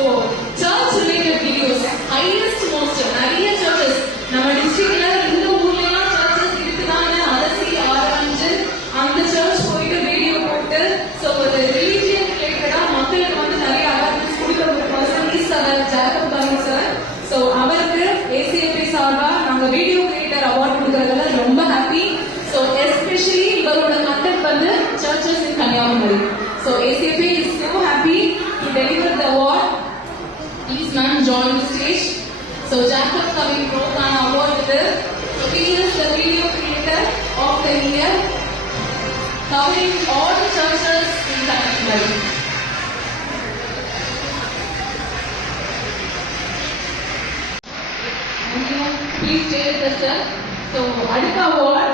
church related videos, highest most நிறைய churches நம்ம டிஸ்ட்ரிக்ட்ல இந்த ஊர்லலாம் churches இருக்குதானே அலசி ஆரம்பிச்சு அந்த church போயிட்டு வீடியோ போட்டு ஒரு religion related மக்களுக்கு வந்து நிறைய awareness கொடுக்கிற ஒரு person is our Jacob Kami sir. அவருக்கு ACAP சார்பா நாங்க வீடியோ கிரியேட்டர் அவார்ட் கொடுக்கறதுல ரொம்ப ஹாப்பி. எஸ்பெஷலி இவரோட கண்டென்ட் வந்து churches in Kanyakumari. ACAP is so happy to deliver the award. Please ma'am join the stage. Jacob Kami brought an award with her. He is the video creator of the year, covering all the churches in Kanyakumari. Thank you. Please stay with us, sir. அடுத்த award